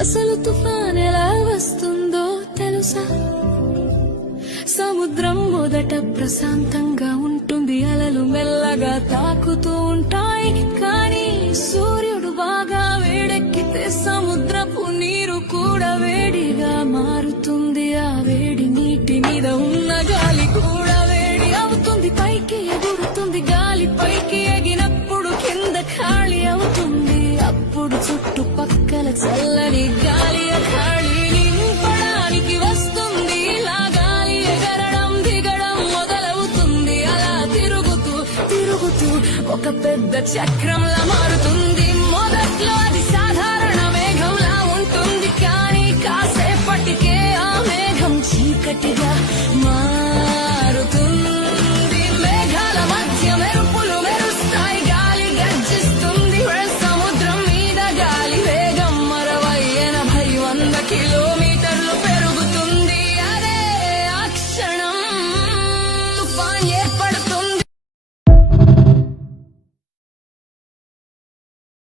అసలు తుఫాన్ ఎలా వస్తుందో తెలుసా? సముద్రం మొదట ప్రశాంతంగా ఉంటుంది, అలలు మెల్లగా తాకుతూ ఉంటాయి. కానీ సూర్యుడు బాగా వేడెక్కితే సముద్రపు నీరు కూడా వేడిగా మారుతుంది. ఆ వేడి నీటి మీద ఉన్న గాలి కూడా వేడి అవుతుంది. పైకి ఎగురుతుంది, గాలి పైకి ఎగినప్పుడు కింద ఖాళీ అవుతుంది. అప్పుడు చుట్టుపక్కల చల్లని గాలి ఖాళీ నింపడానికి వస్తుంది. ఇలా గాలి ఎగరడం దిగడం మొదలవుతుంది. అలా తిరుగుతూ తిరుగుతూ ఒక పెద్ద చక్రంలా మారుతుంది. మొదట్లో అది సాధారణ మేఘంలా ఉంటుంది, కానీ కాసేపటికే ఆ మేఘం చీకటిగా